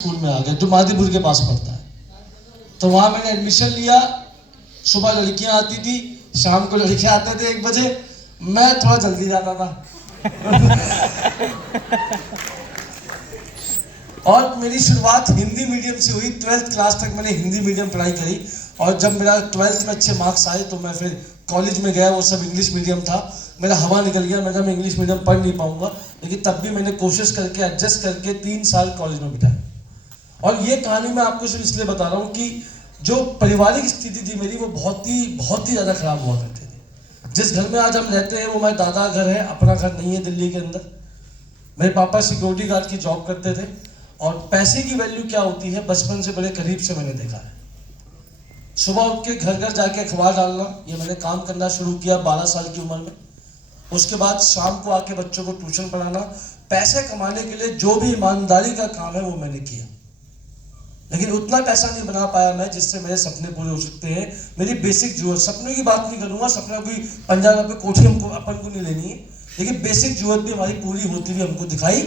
School में आ गए जो मादीपुर के पास पड़ता है। तो वहां मैंने एडमिशन लिया। सुबह लड़कियां आती थी, शाम को लड़के आते थे 1 बजे। मैं थोड़ा जल्दी जाता था। और मेरी शुरुआत हिंदी मीडियम से हुई। 12th क्लास तक मैंने हिंदी मीडियम पढ़ाई करी। और जब मेरा 12th में अच्छे मार्क्स आए तो मैं फिर कॉलेज में गया। वो सब इंग्लिश मीडियम था। मेरा हवा निकल गया। मैं कहा मैं इंग्लिश मीडियम पढ़ नहीं पाऊंगा, लेकिन तब भी मैंने कोशिश करके एडजस्ट करके 3 साल कॉलेज में बिताए। और ये कहानी मैं आपको सिर्फ इसलिए बता रहा हूँ कि जो पारिवारिक स्थिति थी मेरी, वो बहुत ही ज़्यादा खराब हुआ करती थी। जिस घर में आज हम रहते हैं वो मेरा दादा का घर है, अपना घर नहीं है दिल्ली के अंदर। मेरे पापा सिक्योरिटी गार्ड की जॉब करते थे। और पैसे की वैल्यू क्या होती है बचपन से बड़े करीब से मैंने देखा है। सुबह उठ के घर घर जाके अखबार डालना, ये मैंने काम करना शुरू किया 12 साल की उम्र में। उसके बाद शाम को आके बच्चों को ट्यूशन पढ़ाना। पैसे कमाने के लिए जो भी ईमानदारी का काम है वो मैंने किया, लेकिन उतना पैसा नहीं बना पाया मैं जिससे मेरे सपने पूरे हो सकते हैं। मेरी बेसिक जरूरत, सपनों की बात नहीं करूंगा, सपना कोई 50 रुपये कोठी हमको अपन को नहीं लेनी है, लेकिन बेसिक जरूरत भी हमारी पूरी होती हुई हमको दिखाई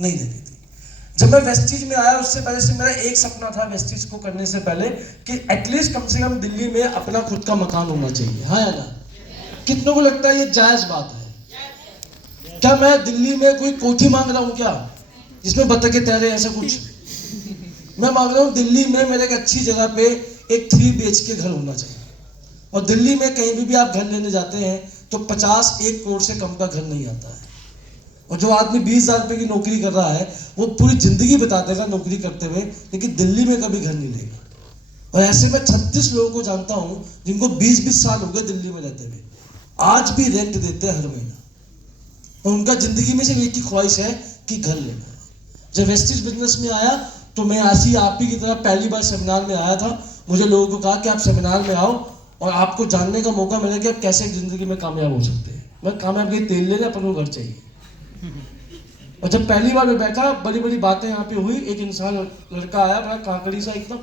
नहीं देती थी। जब मैं वेस्टीज में आया उससे पहले से मेरा एक सपना था, वेस्टीज को करने से पहले, कि एटलीस्ट कम से कम दिल्ली में अपना खुद का मकान होना चाहिए। हाँ या ना? कितनों को लगता है ये जायज बात है? क्या मैं दिल्ली में कोई कोठी मांग रहा हूँ क्या जिसमें बतखे तैरे, ऐसा कुछ? मैं मांग रहा हूँ दिल्ली में मेरे एक अच्छी जगह पे एक 3 BHK घर होना चाहिए। और दिल्ली में कहीं भी आप घर लेने जाते हैं तो 50-1 करोड़ से कम का घर नहीं आता है। और जो आदमी 20,000 रुपये की नौकरी कर रहा है वो पूरी जिंदगी बिता देगा नौकरी करते हुए, लेकिन दिल्ली में कभी घर नहीं लेगा। और ऐसे में 36 लोगों को जानता हूँ जिनको 20-20 साल हो गए दिल्ली में रहते हुए, आज भी रेंट देते हैं हर महीना। और उनका जिंदगी में सिर्फ एक ही ख्वाहिश है कि घर लेना है। जब वेस्टीज बिजनेस में आया तो मैं ऐसी आप ही की तरह पहली बार सेमिनार में आया था। मुझे लोगों को कहा कि आप सेमिनार में आओ और आपको जानने का मौका मिले कि आप कैसे जिंदगी में कामयाब हो सकते हैं। मैं कामयाब के तेल लेने अपन को घर चाहिए। और जब पहली बार मैं बैठा, बड़ी बड़ी बातें यहाँ पे हुई। एक इंसान लड़का आया, बड़ा काकड़ी सा एकदम,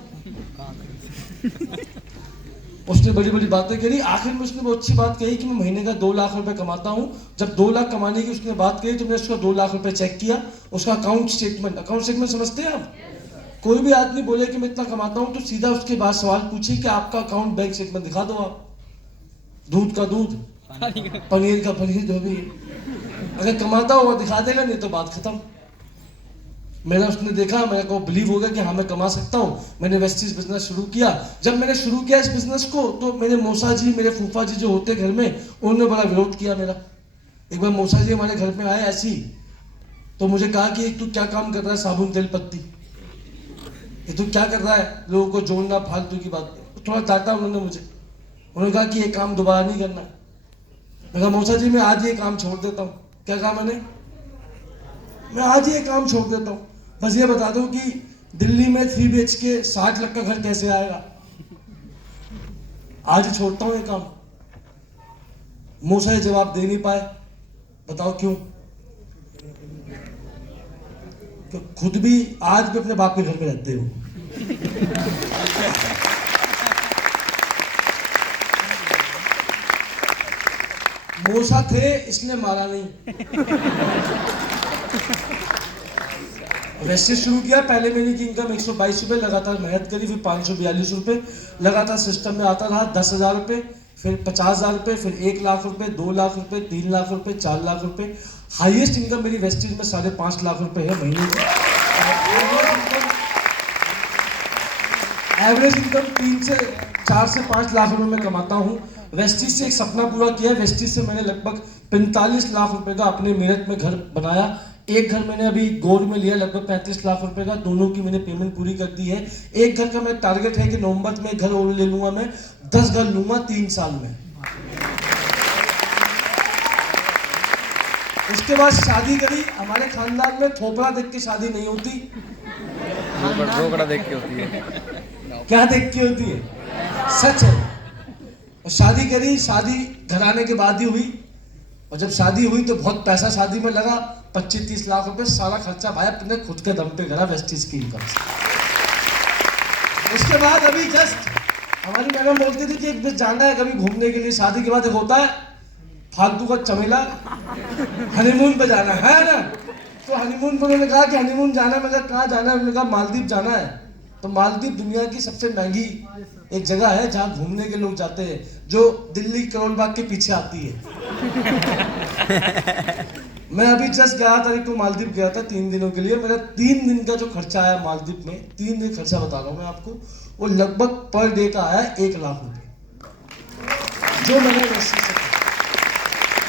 उसने बड़ी बड़ी बातें करी। आखिर में उसने बहुत अच्छी बात कही कि मैं महीने का 2 लाख रुपए कमाता हूँ। जब 2 लाख कमाने की उसने बात कही तो मैंने उसका 2 लाख रुपए चेक किया। उसका अकाउंट स्टेटमेंट समझते हैं आप? कोई भी आदमी बोले कि मैं इतना कमाता हूँ तो सीधा उसके बाद सवाल पूछिए कि आपका अकाउंट बैंक स्टेटमेंट दिखा दो। आप दूध का दूध, पनीर का पनीर, जो भी अगर कमाता हुआ दिखा देगा, नहीं तो बात खत्म। मेरा उसने देखा, मेरे को बिलीव हो गया कि हाँ मैं कमा सकता हूँ। मैंने वेस्टीज बिजनेस शुरू किया। जब मैंने शुरू किया इस बिजनेस को तो मेरे मौसा जी, मेरे फूफा जी जो होते घर में, उन्होंने बड़ा विरोध किया मेरा। एक बार मौसा जी हमारे घर में आए ऐसी, तो मुझे कहा कि तू क्या काम कर रहा है, साबुन तेल पत्ती, ये तू क्या कर रहा है, लोगों को जोड़ना, फालतू की बात। थोड़ा डांटा उन्होंने मुझे। उन्होंने कहा कि ये काम दोबारा नहीं करना है। मैं कहा मौसा जी मैं आज ये काम छोड़ देता हूँ। क्या कहा मैंने? मैं आज ये काम छोड़ देता हूँ। बस ये बता दो कि दिल्ली में 3 BHK 60 लाख का घर कैसे आएगा। आज ही छोड़ता हूँ ये काम। मौसा ये जवाब दे नहीं पाए। बताओ क्यों? तो खुद भी आज भी अपने बाप के घर में रहते हो। मौसा थे इसलिए मारा नहीं। वेस्टीज शुरू किया, पहले महीने की इनकम 122 रुपये, लगातार मेहनत करी, फिर 542 रुपये, लगातार सिस्टम में आता रहा। 10,000 रुपये, फिर 50,000 रुपये, फिर 1 लाख रुपये, 2 लाख रुपये, 3 लाख रुपये, 4 लाख रुपये। हाईएस्ट इनकम मेरी वेस्टीज में 5.5 लाख रुपये है महीने की। एवरेज इनकम 4 से 5 लाख रुपये में कमाता हूँ। वेस्टीज से एक सपना पूरा किया। वेस्टीज से मैंने लगभग 45 लाख रुपए का अपने मेरठ में घर बनाया। एक घर मैंने अभी गोल्ड में लिया लगभग 35 लाख रुपए का, दोनों की मैंने पेमेंट पूरी कर दी है। एक घर का मेरा टारगेट है कि नवंबर में घर और ले लूंगा मैं, 10 घर लूंगा 3 साल में। उसके बाद शादी करी। हमारे खानदान में थोपड़ा देख के शादी नहीं होती, रोकड़ा देख के होती है। क्या देख के होती है? सच है। और शादी करी, शादी घराने के बाद ही हुई। और जब शादी हुई तो बहुत पैसा शादी में लगा, 25-30 लाख रुपए। सारा खर्चा भाई अपने खुद के दम पे करा वेस्टीज की इनकम से। उसके बाद अभी जस्ट हमारी मैडम बोलती थी कि एक दिन जाना है कभी घूमने के लिए। शादी के बाद एक होता है फालतू का चमेला, हनीमून पे जाना है ना। तो हनीमून पर उन्होंने कहा कि हनीमून जाना है। मैंने कहा कहाँ जाना है? उन्होंने कहा मालदीव जाना है। तो मालदीव दुनिया की सबसे महंगी एक जगह है जहाँ घूमने के लोग जाते हैं, जो दिल्ली करोल बाग के पीछे आती है। मैं अभी जस्ट 11 तारीख को मालदीव गया था 3 दिनों के लिए। मेरा 3 दिन का जो खर्चा आया मालदीव में, 3 दिन खर्चा बता रहा हूँ मैं आपको, वो लगभग पर डे का आया 1 लाख रुपए, जो मैंने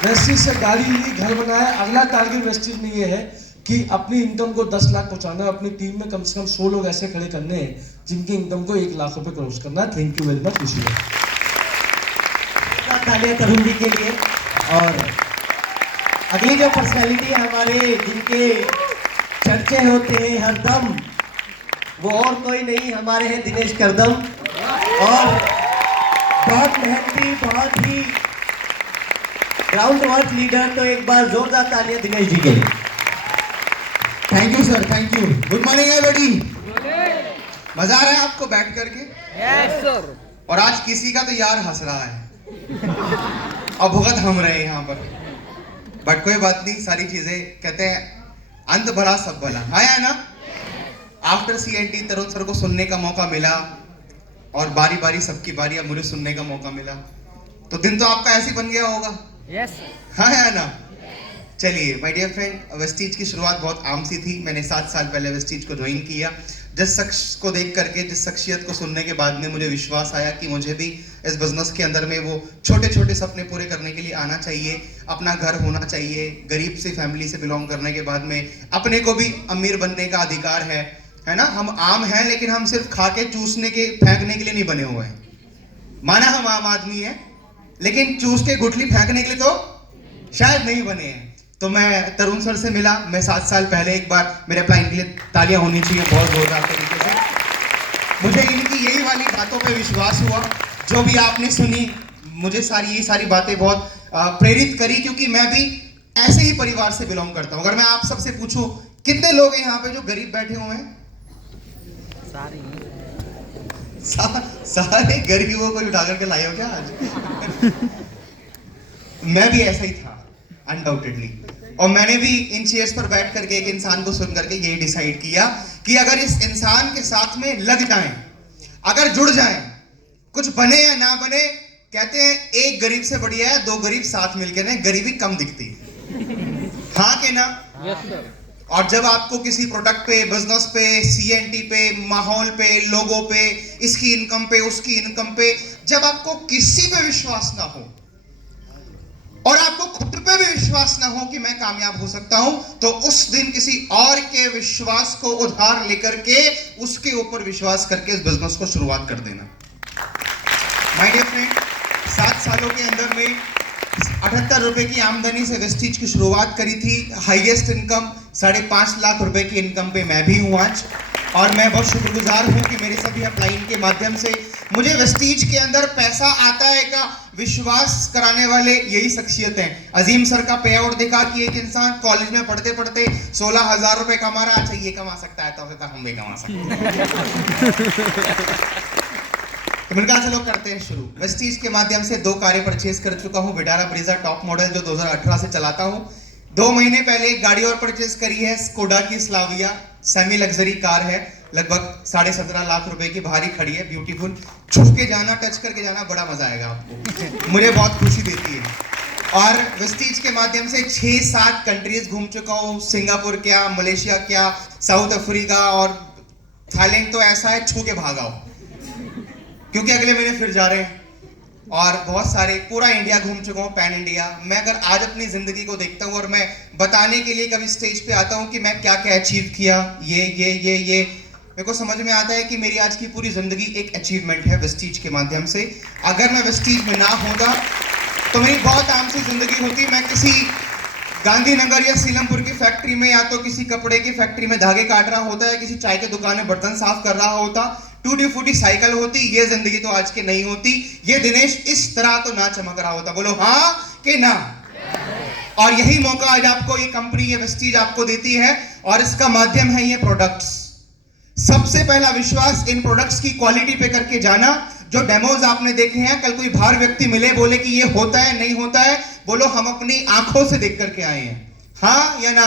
वेस्टीज से गाड़ी ली, घर बनाया। अगला टारगेट वेस्टीज में ये है कि अपनी इनकम को 10 लाख पहुंचाना है। अपनी टीम में कम से कम 100 लोग ऐसे खड़े करने हैं जिनकी इनकम को 1 लाख रुपए क्रॉस करना है। Thank you very much. खुशी है। तालियां तरुण जी के लिए। और अगली जो पर्सनालिटी हमारे जिनके चर्चे होते हैं हरदम, वो और कोई नहीं हमारे हैं दिनेश करदम। और बहुत मेहनती, बहुत ही ग्राउंड वर्क लीडर। तो एक बार जोरदार तालियां दिनेश जी के लिए। Thank you sir, thank you. Good morning everybody. मजा आ रहा है आपको बैठ करके? Yes sir. और आज किसी का तो यार हंस रहा है और भुगत हम रहे हैं यहाँ पर, बट कोई बात नहीं। सारी चीजें कहते हैं अंत भला सब भला, आया ना। आफ्टर CNT तरुण सर को सुनने का मौका मिला और बारी बारी सबकी बारी अब मुझे सुनने का मौका मिला, तो दिन तो आपका ऐसे बन गया होगा। यस हाँ है ना। चलिए माय डियर फ्रेंड, वेस्टीज की शुरुआत बहुत आम सी थी। मैंने 7 साल पहले वेस्टीज को ज्वाइन किया। जिस शख्स को देख करके, जिस शख्सियत को सुनने के बाद में मुझे विश्वास आया कि मुझे भी इस बिजनेस के अंदर में वो छोटे छोटे सपने पूरे करने के लिए आना चाहिए। अपना घर होना चाहिए। गरीब सी फैमिली से बिलोंग करने के बाद में अपने को भी अमीर बनने का अधिकार है ना। हम आम हैं, लेकिन हम सिर्फ खा के चूसने के फेंकने के लिए नहीं बने हुए हैं। माना हम आम आदमी हैं, लेकिन चूस के गुठली फेंकने के लिए तो शायद नहीं बने हैं। तो मैं तरुण सर से मिला। मैं 7 साल पहले, एक बार मेरे अपलाइन के लिए तालियां होनी चाहिए बहुत जोरदार तरीके से। मुझे इनकी यही वाली बातों पे विश्वास हुआ, जो भी आपने सुनी। मुझे ये सारी बातें बहुत प्रेरित करी, क्योंकि मैं भी ऐसे ही परिवार से बिलोंग करता हूं। अगर मैं आप सबसे पूछूं कितने लोग हैं यहाँ पे जो गरीब बैठे हुए हैं? सारे गरीबों को उठा करके लाए हो क्या आज? मैं भी ऐसा ही था अनडाउटेडली। और मैंने भी इन चेयर्स पर बैठ करके एक इंसान को सुन करके यही डिसाइड किया कि अगर इस इंसान के साथ में लग जाएं, अगर जुड़ जाएं, कुछ बने या ना बने, कहते हैं एक गरीब से बढ़िया है 2 गरीब साथ मिलकर रहें, गरीबी कम दिखती है। हाँ के ना? Yes sir. और जब आपको किसी प्रोडक्ट पे, बिजनेस पे, CNT पे, माहौल पे, लोगों पे, इसकी इनकम पे, उसकी इनकम पे, जब आपको किसी पे विश्वास ना हो और आपको खुद पे भी विश्वास ना हो कि मैं कामयाब हो सकता हूं, तो उस दिन किसी और के विश्वास को उधार लेकर के उसके ऊपर विश्वास करके इस बिजनेस को शुरुआत कर देना। माय डियर फ्रेंड, 7 सालों के अंदर में 78 रुपए की आमदनी से वेस्टीज की शुरुआत करी थी। हाईएस्ट इनकम 5.5 लाख रुपए की इनकम पे मैं भी हूं आज। और मैं बहुत शुक्रगुजार हूं कि मेरे सभी अपलाइन के माध्यम से मुझे वेस्टीज के अंदर पैसा आता है का विश्वास कराने वाले यही शख्सियत हैं। अजीम सर का पे आउट देखा कि एक इंसान कॉलेज में पढ़ते पढ़ते 16,000 रुपए कमा रहा है। अच्छा ये कमा सकता है तो हम भी कमा सकते हैं। तो मैंने कहा चलो करते हैं शुरू। वेस्टीज के माध्यम से 2 कारें परचेज कर चुका हूं। विटारा ब्रीजा टॉप मॉडल जो 2018 से चलाता हूं। 2 महीने पहले एक गाड़ी और परचेज करी है, स्कोडा की स्लाविया, सेमी लग्जरी कार है। लगभग 17.5 लाख रुपए की, भारी खड़ी है, ब्यूटीफुल। छू के जाना, टच करके जाना, बड़ा मजा आएगा आपको। मुझे बहुत खुशी देती है। और वेस्टीज के माध्यम से 6-7 कंट्रीज घूम चुका हूँ। सिंगापुर क्या, मलेशिया क्या, साउथ अफ्रीका और थाईलैंड तो ऐसा है छू के भागाओ, क्योंकि अगले महीने फिर जा रहे हैं। और बहुत सारे, पूरा इंडिया घूम चुका हूँ, पैन इंडिया। मैं अगर आज अपनी जिंदगी को देखता हूँ और मैं बताने के लिए कभी स्टेज पे आता हूँ कि मैं क्या क्या अचीव किया, ये मेरे को समझ में आता है कि मेरी आज की पूरी जिंदगी एक अचीवमेंट है वेस्टीज के माध्यम से। अगर मैं वेस्टीज में ना होता तो मेरी बहुत आम सी जिंदगी होती। मैं किसी गांधीनगर या सीलमपुर की फैक्ट्री में, या तो किसी कपड़े की फैक्ट्री में धागे काट रहा होता, या किसी चाय की दुकान में बर्तन साफ कर रहा होता। टूटी फूटी साइकिल होती। ये जिंदगी तो आज की नहीं होती। ये दिनेश इस तरह तो ना चमक रहा होता। बोलो हाँ कि ना? और यही मौका आज आपको ये कंपनी, ये वेस्टीज आपको देती है, और इसका माध्यम है ये प्रोडक्ट्स। सबसे पहला विश्वास इन प्रोडक्ट्स की क्वालिटी पे करके जाना। जो डेमोज आपने देखे हैं, कल कोई बाहर व्यक्ति मिले, बोले कि ये होता है नहीं होता है, बोलो हम अपनी आंखों से देख करके आए हैं। हाँ या ना?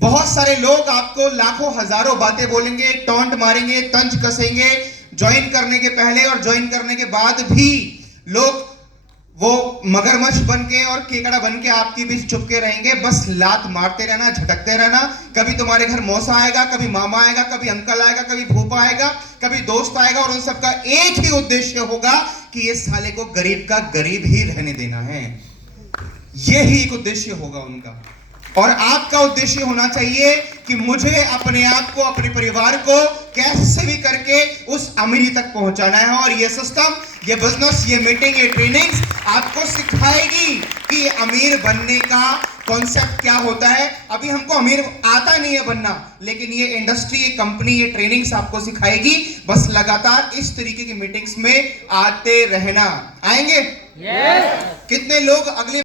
बहुत सारे लोग आपको लाखों हजारों बातें बोलेंगे, टॉन्ट मारेंगे, तंज कसेंगे, ज्वाइन करने के पहले और ज्वाइन करने के बाद भी लोग वो मगरमच्छ बन के और केकड़ा बन के आपके बीच चुपके रहेंगे। बस लात मारते रहना, झटकते रहना। कभी तुम्हारे घर मौसा आएगा, कभी मामा आएगा, कभी अंकल आएगा, कभी फूफा आएगा, कभी दोस्त आएगा, और उन सबका एक ही उद्देश्य होगा कि ये साले को गरीब का गरीब ही रहने देना है। यही एक उद्देश्य होगा उनका। और आपका उद्देश्य होना चाहिए कि मुझे अपने आप को, अपने परिवार को कैसे भी करके उस अमीरी तक पहुंचाना है। और ये सिस्टम, ये बिजनेस, ये मीटिंग, ये ट्रेनिंग्स आपको सिखाएगी कि अमीर बनने का कॉन्सेप्ट क्या होता है। अभी हमको अमीर आता नहीं है बनना, लेकिन ये इंडस्ट्री, ये कंपनी, ये ट्रेनिंग्स आपको सिखाएगी। बस लगातार इस तरीके की मीटिंग्स में आते रहना। आएंगे? कितने लोग अगले